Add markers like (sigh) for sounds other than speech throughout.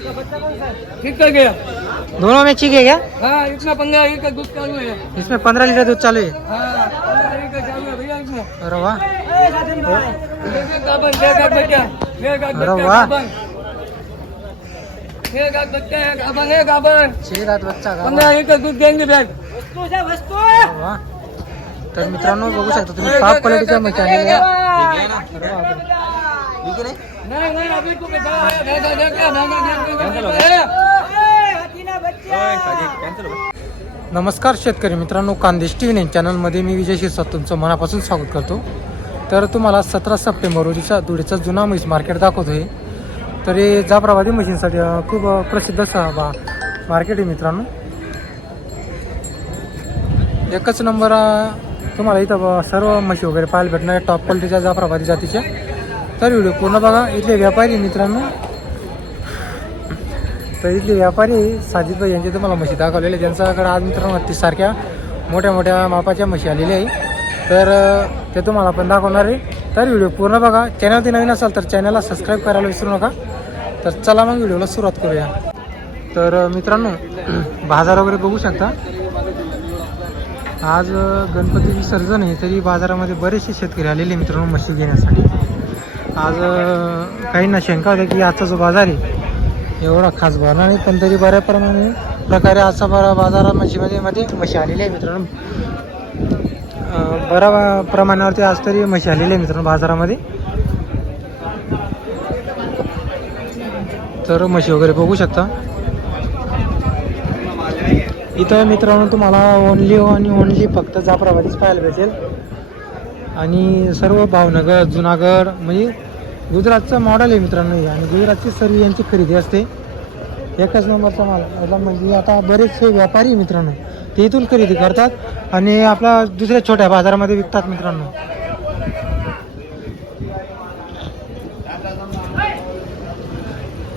ठीक कर गया। दोनों में ठीक है क्या? हाँ इतना पंगा एक का दूध चालू है। इसमें पंद्रह लीटर दूध चालू है? हाँ पंद्रह एक का चालू है भैया इसमें। अरे वाह। देखिए गाबन ये गाब बच्चा ये गाब अरे बच्चा वाह। गाबन ये गाब बच्चा है गाबन है गाबन छह दात बच्चा का पंद्रह एक का दूध देंगे बैग। अरे वाह। तर मित्रांनो बघू शकता तुम्ही टॉप क्वालिटीच्या म्हशी नहीं नहीं अभी को बेटा है भेजा देखा भेजा देखा नमस्कार शेतकरी मित्रांनो कांदेश टी व्ही चॅनलमध्ये मी विजय शिरसाट तुमचं मनापासून स्वागत करतो तर तुम्हाला सतरा सप्टेंबर रोजीचा धुळेचा जुना म्हैस मार्केट दाखवतोय तर हे जाफराबादी म्हशींसाठी अं, खूप प्रसिद्ध असं बा मार्केट आहे मित्रांनो एकच नंबर तुम्हाला इथं ब- सर्व म्हशी वगैरे पाहायला भेटणार आहे टॉप क्वालिटीच्या जाफराबादी जातीच्या तर व्हिडिओ पूर्ण बघा इथले व्यापारी मित्रांनो. तर इथले व्यापारी साजिद भाई यांचे तुम्हाला म्हशी दाखवलेले आहे. त्यांच्याकडे आज मित्रांनो तीस सारख्या मोठ्या मोठ्या मापाच्या म्हशी आलेल्या आहे तर ते तुम्हाला पण दाखवणार आहे. तर व्हिडिओ पूर्ण बघा. चॅनलवरती नवीन असाल तर चॅनलला सबस्क्राईब करायला विसरू नका. तर चला मग व्हिडिओला सुरुवात करूया. तर मित्रांनो (clears throat) बाजार वगैरे बघू शकता. आज गणपती विसर्जन आहे तरी बाजारामध्ये बरेचसे शेतकरी आलेले मित्रांनो म्हशी घेण्यासाठी. आज काहींना शंका होत्या की आजचा जो बाजार आहे एवढा खास भरणार नाही पण तरी बऱ्या प्रमाणे प्रकारे आजचा बरा बाजारात म्हशीमध्ये मध्ये म्हशी आलेली आहे मित्रांनो. बऱ्या प्रमाणावरती आज तरी म्हशी आलेली आहे मित्रांनो बाजारामध्ये. तर म्हशी वगैरे बघू शकता. इथं मित्रांनो तुम्हाला ओनली आणि ओनली फक्त जाफराबादीच पाहायला भेटेल. आणि सर्व भावनगर जुनागड म्हणजे गुजरातचं मॉडेल आहे मित्रांनो हे. आणि गुजरातची सर्व यांची खरेदी असते. एकाच नंबरचा माल. आता म्हणजे आता बरेचसे व्यापारी मित्रांनो ते इथून खरेदी करतात आणि आपला दुसऱ्या छोट्या बाजारामध्ये विकतात मित्रांनो.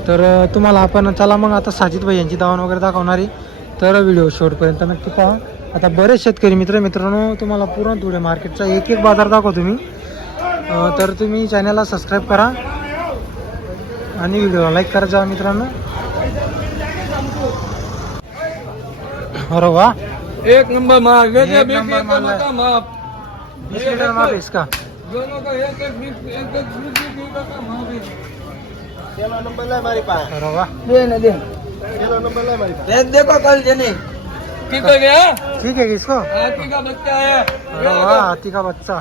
तर तुम्हाला आपण चला मग आता साजिद भाई यांची दावण वगैरे दाखवणारी तर व्हिडिओ शेवटपर्यंत नक्की पहा. आता बरेच शेतकरी मित्र मित्रांनो तुम्हाला पूर्ण धुळे मार्केटचा एक एक बाजार दाखवतो मी. अं, तर तुम्ही चॅनलला सबस्क्राईब करा आणि व्हिडिओला लाईक करा जा मित्रांनो. अरे वा. एक नंबर माल एक नंबर एक माल है। बीस लीटर माप है इसका. है अरे वा. दे ना दे. दे देखो कल जने. ठीक हो गया? ठीक है इसको हाथी का बच्चा है। अरे वा हाथी का बच्चा।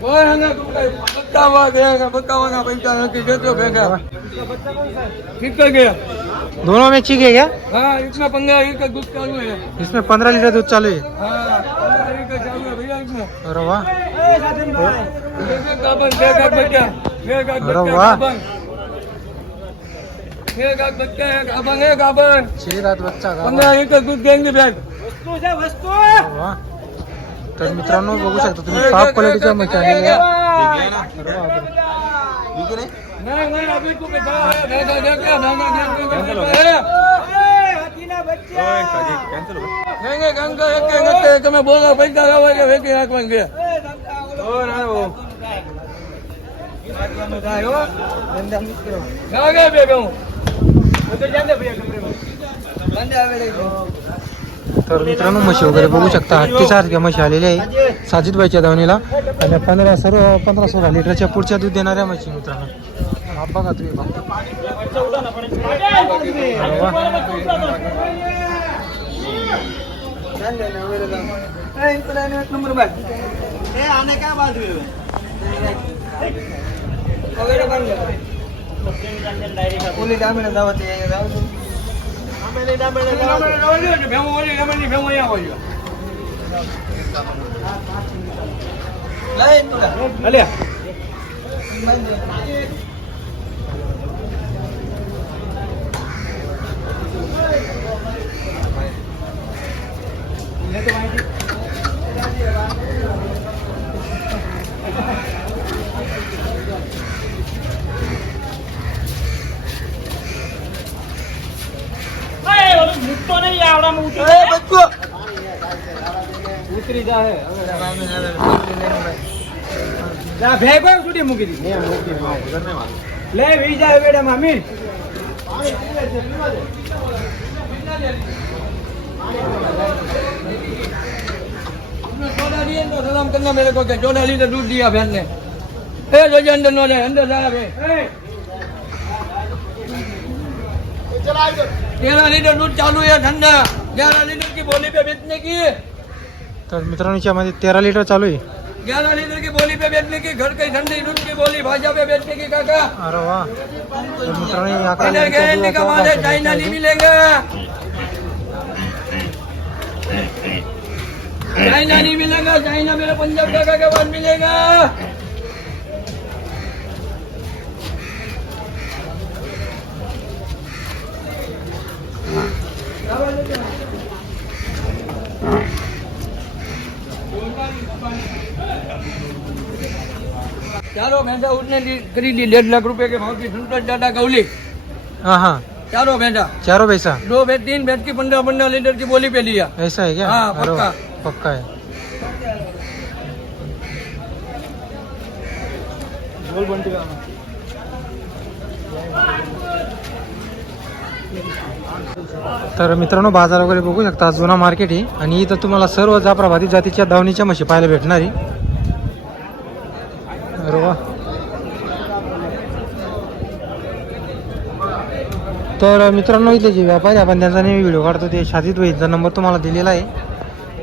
कोई है ना तुम बच्चा हुआ देगा बच्चा हुआ पैसा है कि दे दो बेटा ठीक हो गया। दोनों में ठीक है क्या? हाँ इतना पंगा एक का दूध चालू है। इसमें पंद्रह लीटर दूध चालू है? हाँ पंद्रह एक का चालू है भैया इसमें। अरे वाह। देखिए गाबन ये गाब बच्चा ये गाब अरे बच्चा वाह। गाबन ये गाब बच्चा है गाबन है गाबन छह दात बच्चा का पंद्रह एक का दूध देंगे बैग अरे वा तर मित्रांनो बघू शकता तुम्ही टॉप क्वालिटीच्या म्हशी आलेल्या आहेत. अरे बापरे. नहीं नहीं अभी को बेटा है भेजा देखा भेजा देखा तर मित्रांनो म्हशी वगैरे बघू शकता. हत्तीच्या सारख्या म्हशी आलेल्या आहे साजिदबाईच्या धावणीला आणि पंधरा सर्व पंधरा सोळा लिटरच्या पुढच्या दूध देणाऱ्या म्हशी मित्रांनो. बघा तुम्ही बघा. बंदे आवे तर मित्रांनो म्हशी वगैरे बघू शकता हत्ती सारख्या म्हशी आलेल्या आहे साजिदबाईच्या दावणीला आणि पंधरा सर्व पंधरा सोळा लिटरच्या पुढच्या दूध देणाऱ्या म्हशी मित्रांनो हा बघा तुम्ही फक्त. अरे वा. नंबर बाय वगैरे बन गया पोलीस आम्ही दावत उतरी जा है भेगो सुटी मुकी ले विजा बेटा मामी तुमने सोडा दिए तो सलाम करना मेरे को क्या चौदह लीटर दूध दिया बहन ने ए जो जो अंदर नो जाए अंदर जाए बे तेरह लीटर दूध चालू है ठंडा ग्यारह लीटर की बोली पे बेचने की। तर मित्रांनो याच्यामध्ये तेरा लिटर चालू आहे. ग्यारह लीटर की बोली पे बेचने की घर की ठंडी दूध की बोली भाजा पे बेचने की काका। अरे वा तर मित्रांनो हे इधर गारंटी का माल है चाइना नहीं मिलेगा। चाइना नहीं मिलेगा चाइना मेरे पंजाब काका के बाद मिलेगा? चारों भैंसा उसने ली- खरीदी डेढ़ लाख रुपए के भाव की सुनकर टाटा गौली हाँ हाँ चारों भैंसा चारों पैसा दो भैंस तीन भैंस की पंद्रह पंद्रह लीटर की बोली पे लिया ऐसा है क्या हाँ, पक्का. पक्का है तर मित्रांनो बाजार वगैरे बघू शकता जुना मार्केट आहे आणि इथं तुम्हाला सर्व जाप्रभाती जातीच्या दावणीच्या म्हशी पाहायला भेटणार आहे अरे तर मित्रांनो इथले जे व्यापारी आपण त्यांचा नेहमी व्हिडिओ काढतो. ते शादीत वहीचा नंबर तुम्हाला दिलेला आहे.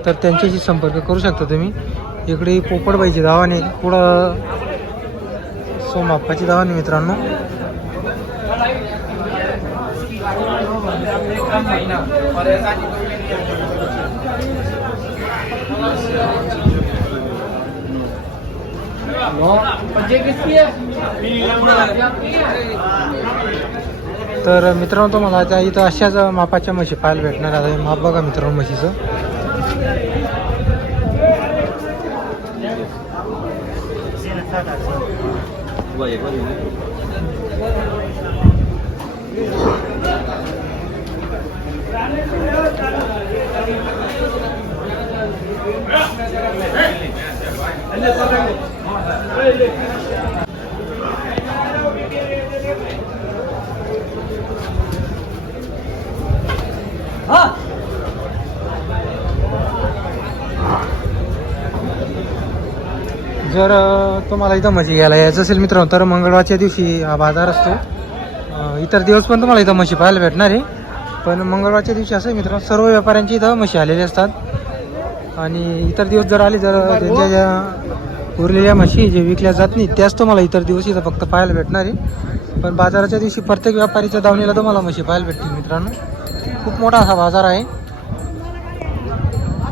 तर त्यांच्याशी संपर्क करू शकता तुम्ही. इकडे पोपटबाईची दावाने पुढं सोमाप्पाची दावाने मित्रांनो. तर मित्रांनो तुम्हाला त्या इथं अशाच मापाच्या म्हशी पाहायला भेटणार आहे माप बघा मित्रांनो म्हशीचं. जर तुम्हाला इथं म्हशी घ्यायला यायचं असेल मित्रांनो तर मंगळवारच्या दिवशी हा बाजार असतो. इतर दिवस पण तुम्हाला इथं म्हशी पाहायला भेटणार आहे. पण मंगळवारच्या दिवशी असं आहे मित्रांनो सर्व व्यापाऱ्यांची इथं म्हशी आलेले असतात. आणि इतर दिवस जर आले तर त्यांच्या ज्या उरलेल्या म्हशी जे विकल्या जात नाही त्याच तुम्हाला इतर दिवस इथं फक्त पाहायला भेटणार आहे. पण बाजाराच्या दिवशी प्रत्येक व्यापारीच्या दावणीला तुम्हाला म्हशी पाहायला भेटतील मित्रांनो. खूप मोठा असा बाजार आहे.